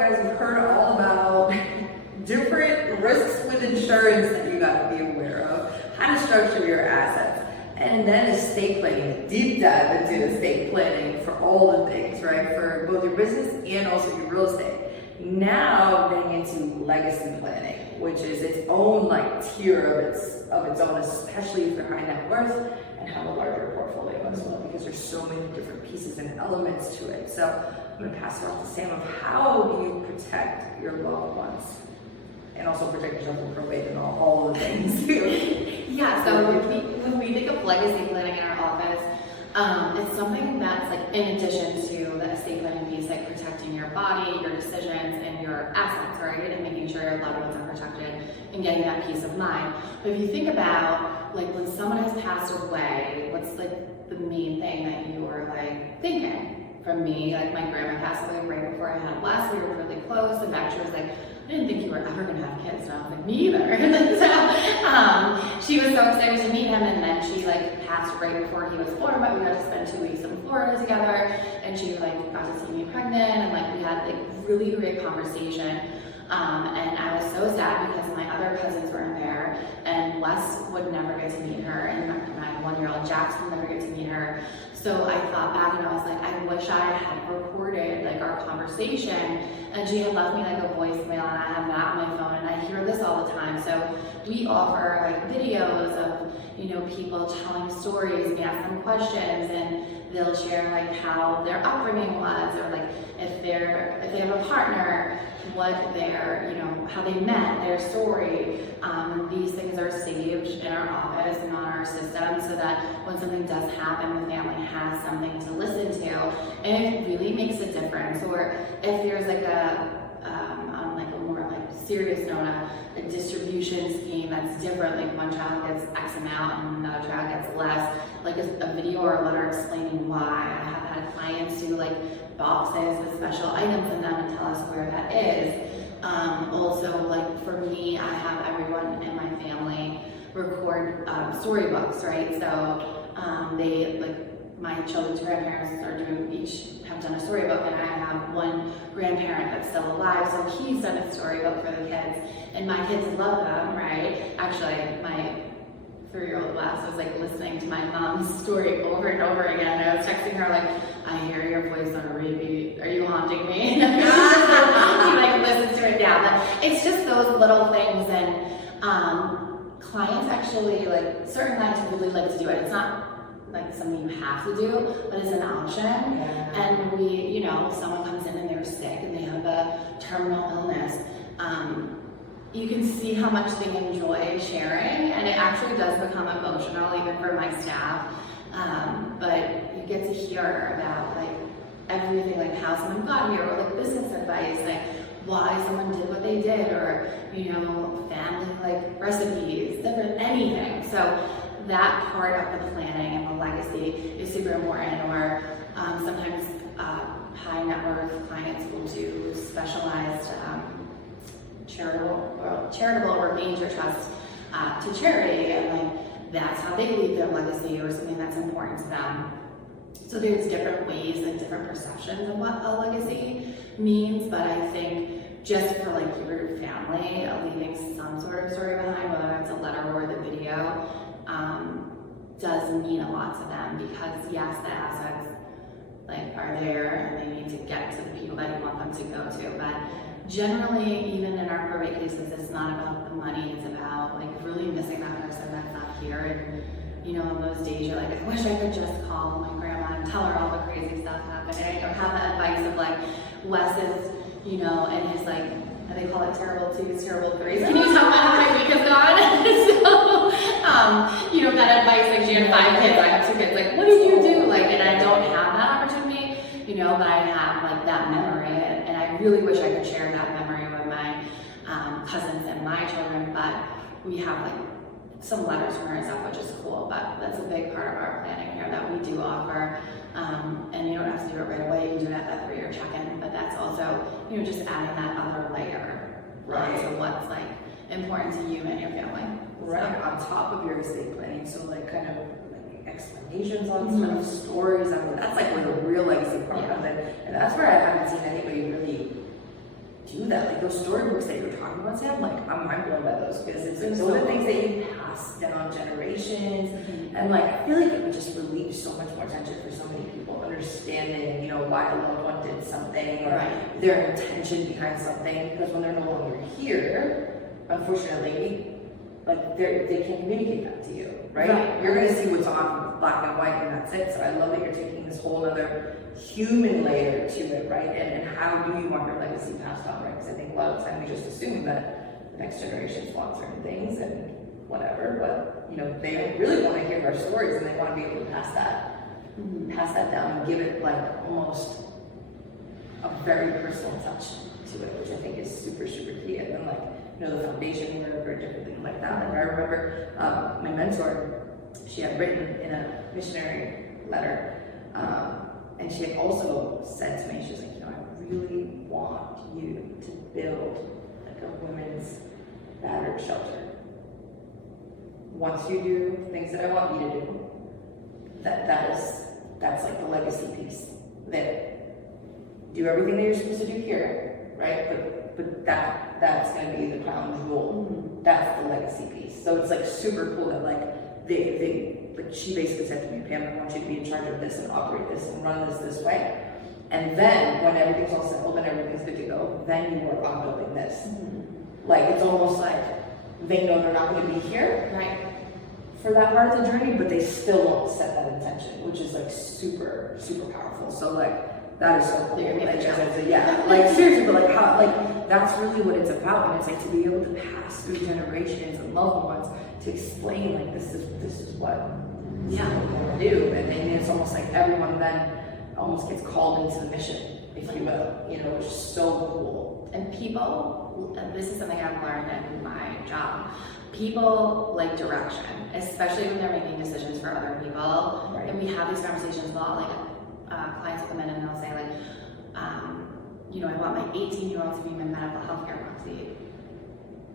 guys have heard all about different risks with insurance that you got to be aware of, how to structure your assets, and then estate planning, deep dive into estate planning for all the things, right? For both your business and also your real estate. Now getting into legacy planning, which is its own like tier of its own, especially if you're high net worth and have a larger portfolio as well, because there's so many different pieces and elements to it. So I'm gonna pass it off to Sam of how do you protect your loved ones and also protect yourself from probate and all the things. Yeah, so when we think of legacy planning in our office, it's something that's like in addition to the estate planning piece, like protecting your body, your decisions, and your assets, right? And making sure your loved ones are protected and getting that peace of mind. But if you think about like when someone has passed away, what's like the main thing that you were like thinking? For me, like my grandma passed away right before I had Wes. We were really close, and back she was like, I didn't think you were ever gonna have kids. And I was like, me either. So she was so excited to meet him, and then she like passed right before he was born, but we got to spend 2 weeks in Florida together, and she like got to see me pregnant, and like we had like really great conversation. And I was so sad because my other cousins weren't there, and Wes would never get to meet her, and my 1-year-old Jax would never get to meet her. So I thought back and I was like, I wish I had recorded like our conversation, and she had left me like a voicemail, and I have that on my phone, and I hear this all the time. So we offer like videos of, you know, people telling stories, we ask them questions, and they'll share like how their upbringing was, or like if they have a partner, what their, you know, how they met, their story. These things are saved in our office and on our system so that when something does happen, the family has something to listen to, and it really makes a difference. Or if there's like on like a more like serious note, a distribution scheme that's different, like one child gets X amount and another child gets less, like a video or a letter explaining why. I have had clients do like boxes with special items in them and tell us where that is. Also, like for me, I have everyone in my family record storybooks, right? So they, like my children's grandparents have done a storybook, and I have one grandparent that's still alive, so he's done a storybook for the kids, and my kids love them, right? Actually, my 3-year-old Wes was like listening to my mom's story over and over again. I was texting her like, I hear your voice on a repeat. Are you haunting me? He like listens to it down. But it's just those little things, and clients actually like certain clients really like to do it. It's not like something you have to do, but it's an option. Yeah. And we, you know, someone comes in and they're sick and they have a terminal illness. You can see how much they enjoy sharing, and it actually does become emotional even for my staff. But you get to hear about like everything, like how someone got here, or like business advice, like why someone did what they did, or, you know, family like recipes, different anything. So that part of the planning and the legacy is super important. Or sometimes high net worth clients will do specialized charitable remains or trust to charity, and like that's how they leave their legacy or something that's important to them. So there's different ways and different perceptions of what a legacy means, but I think just for like your family, leaving some sort of story behind, whether it's a letter or the video, does mean a lot to them, because yes, the assets like are there and they need to get to the people that you want them to go to, but generally, even in our probate cases, it's not about the money, it's about like really missing that person that's not here. And you know, in those days you're like, I wish I could just call my grandma and tell her all the crazy stuff happening, or have that advice of like Wes's, you know, and his like, they call it terrible twos, terrible threes. Can you tell me how my week has gone? So, you know, that advice, like she had 5 kids, I have 2 kids, like what did you do? Like, and I don't have that opportunity, you know, but I have like that memory, and I really wish I could share that memory with my cousins and my children, but we have like some letters from her and stuff, which is cool, but that's a big part of our planning here that we do offer. And you don't have to do it right away, you can do it at that 3-year check-in, but that's also, you know, just adding that other layer to what's like important to you and your family. Right, on top of your estate planning, so like kind of like explanations on stuff, stories, I mean, that's like where the real legacy part comes in, and that's where I haven't seen anybody really that, like those storybooks that you were talking about, Sam, like I'm mind blown by those, because it's like those are things that you pass down generations, and like I feel like it would just relieve so much more tension for so many people, understanding, you know, why a loved one did something, or their intention behind something, because when they're no longer here, unfortunately, like they can't communicate that to you, right? You're gonna see what's on black and white, and that's it. So I love that you're taking this whole other human layer to it, right? And how do you want your legacy passed on, right? Because I think a lot of the time we just assume that the next generations want certain things and whatever, but you know, they really want to hear our stories, and they want to be able to pass that down and give it like almost a very personal touch to it, which I think is super, super key. And then like, you know, the foundation work or different things like that. Like I remember my mentor, she had written in a missionary letter, and she had also said to me, she was like, you know, I really want you to build like a women's battered shelter. Once you do things that I want you to do, that's like the legacy piece. That do everything that you're supposed to do here, right? But that's gonna be the crown jewel. That's the legacy piece. So it's like super cool that like like she basically said to me, Pam, I want you to be in charge of this and operate this and run this way. And then when everything's all settled and everything's good to go, then you work on building this. Like it's almost like they know they're not going to be here for that part of the journey, but they still won't set that intention, which is like super, super powerful. So like that is so cool. Like seriously, but like how, like that's really what it's about. And it's like to be able to pass through generations and loved ones to explain like this is what we do. And then it's almost like everyone then almost gets called into the mission, if you will, you know, which is so cool. And people, this is something I've learned in my job, people like direction, especially when they're making decisions for other people. And we have these conversations a lot, like clients will come in and they'll say like, you know, I want my 18-year-old to be my medical healthcare proxy.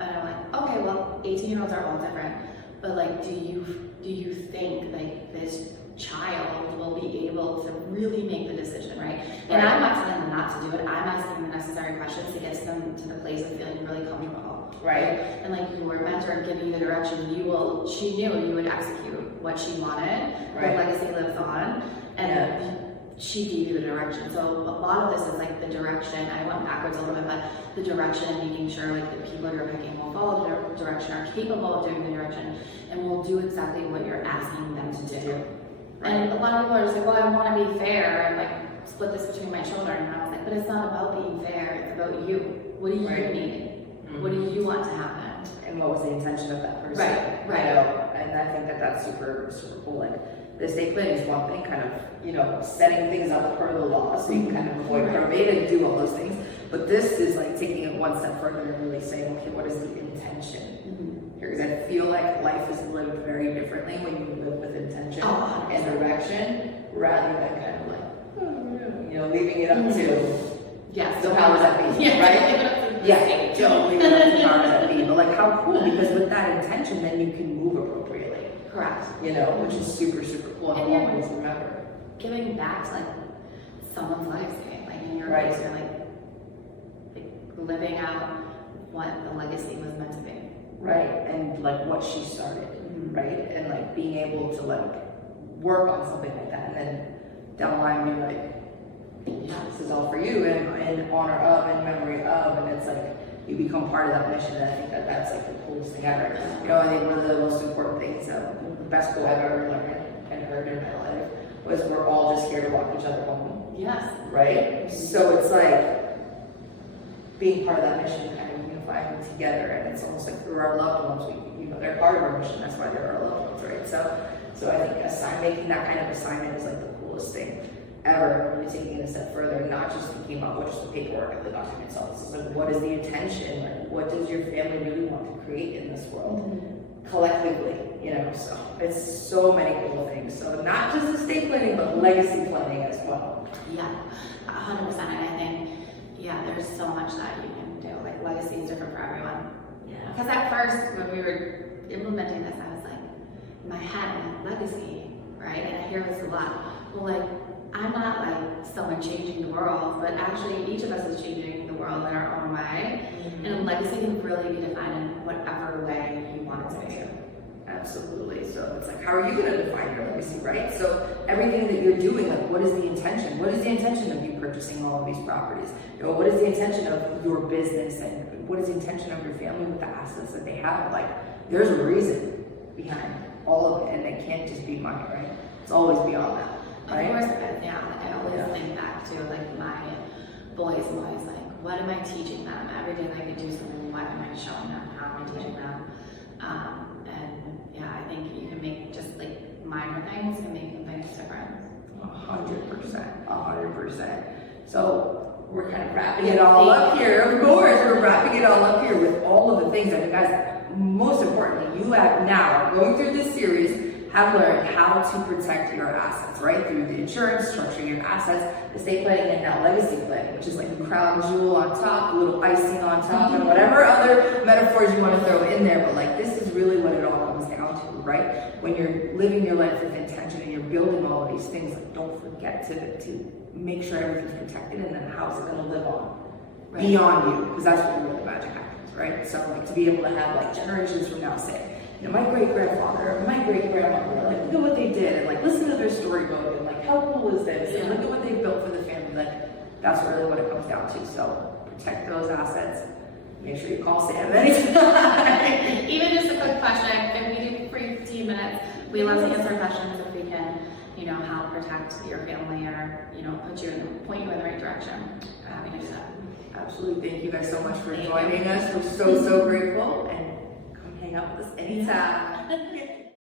And I'm like, okay, well, 18-year-olds are all different, but like, do you think like this child will be able to really make the decision, right? And I'm not telling them not to do it. I'm asking the necessary questions to get them to the place of feeling really comfortable, right? And like your mentor giving you the direction, she knew you would execute what she wanted. Her legacy lives on, and she gave you the direction. So a lot of this is like the direction. I went backwards a little bit, but the direction and making sure like the people you're picking will follow the direction, are capable of doing the direction, and will do exactly what you're asking them to do. And a lot of people are just like, well, I want to be fair and like split this between my children. And I was like, but it's not about being fair. It's about you. What do you need? What do you want to happen? And what was the intention of that person? Right. You know, and I think that that's super, super cool. Like the estate planning is one thing, kind of, you know, setting things up per the law so you can kind of avoid probate and do all those things. But this is like taking it one step further and really saying, okay, what is the intention? Because I feel like life is lived very differently when you live with intention and direction, rather than kind of like, you know, leaving it up to the powers that be, right? Don't leave it up to the powers that be. But like, how cool? Because with that intention, then you can move appropriately. Correct. You know, which is super, super cool. And always remember giving back to like someone's legacy, like in your case, you're like living out what the legacy was meant to be. Right, and like what she started, right? And like being able to like work on something like that, and then down the line you're like, this is all for you, and in honor of, in memory of, and it's like you become part of that mission. And I think that that's like the coolest thing ever. You know, I think one of the most important things, the best quote I've ever learned and heard in my life was, "We're all just here to walk each other home." Yes. Right. So it's like being part of that mission, kind of unifying together, and it's almost like through our loved ones, you know, they're part of our mission. That's why they're our loved ones, right? So I think making that kind of assignment is like the coolest thing ever. Really taking it a step further, and not just thinking about what is the paperwork and the document itself. It's like, what is the intention? Like, what does your family really want to create in this world collectively? You know, so it's so many cool things. So not just estate planning, but legacy planning as well. Yeah, 100%. And I think, there's so much that you can do. Like legacy is different for everyone. Because at first, when we were implementing this, I was like, in my head, I'm like, legacy, right? And I hear this a lot. Well, like, I'm not like someone changing the world, but actually each of us is changing the world in our own way. legacy can really be defined in whatever way you want it to be. Absolutely. So it's like, how are you going to define your legacy, right? So everything that you're doing, like, what is the intention? What is the intention of you purchasing all of these properties? You know, what is the intention of your business, and what is the intention of your family with the assets that they have? Like, there's a reason behind all of it, and it can't just be money, right? It's always beyond that, right? Of course, yeah. I always think back to like my boys. I'm always like, what am I teaching them? Every day that I do something, what am I showing them? How am I teaching them? And yeah, I think you can make just like minor things and make a big difference. 100%, 100%. So we're kind of wrapping it all up here. Of course, we're wrapping it all up here with all of the things. And guys, most importantly, you have now, going through this series, have learned how to protect your assets, right? Through the insurance, structuring your assets, estate planning, and now legacy planning, which is like the crown jewel on top, a little icing on top, and whatever other metaphors you want to throw in there. But like, this is really what it all comes down to, right? When you're living your life with intention and you're building all of these things, like, don't forget to make sure everything's protected, and then how's it going to live on beyond you, because that's where real magic happens, right? So like, to be able to have like generations from now say, you know, my great-grandfather or my great-grandmother, like, look at what they did, and like, listen to their storybook, and like, how cool is this, and look at what they built for the family. Like, that's really what it comes down to. So protect those assets. Make sure you call Sam anytime. Even just a quick question, if we do 15 minutes, we love to answer questions if we can, you know, help protect your family or, you know, point you in the right direction. Happy to do that. Absolutely. Thank you guys so much for joining us. We're so grateful, and come hang out with us anytime.